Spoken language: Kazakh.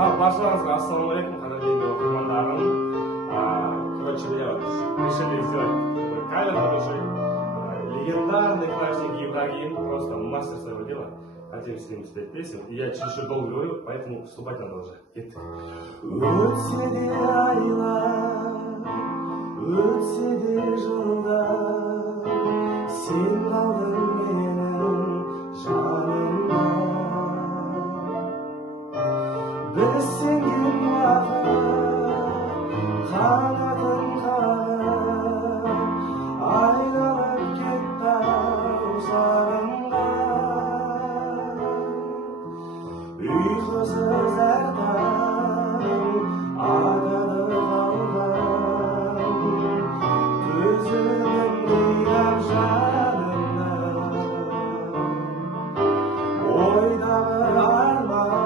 Баршаңызға ассалаумағалейкум, қадірлі оқырмандарым. Короче, я решили сделать кавер на души. Легендарный клавишник Ибрагим, просто мастер своего дела. Хотим с ним спеть песню. И я чуть-чуть долго говорю, поэтому вступать надо уже. Өтсе де айлар, өтсе де жылдар, сен қалдың менің жанымда. Біз сенген уақыт қанатын қағып, айналып кетті-ау сағымға. Ұйқысыз әр таң атады қалған, төзімін қинап жанымды. Ойдағы арман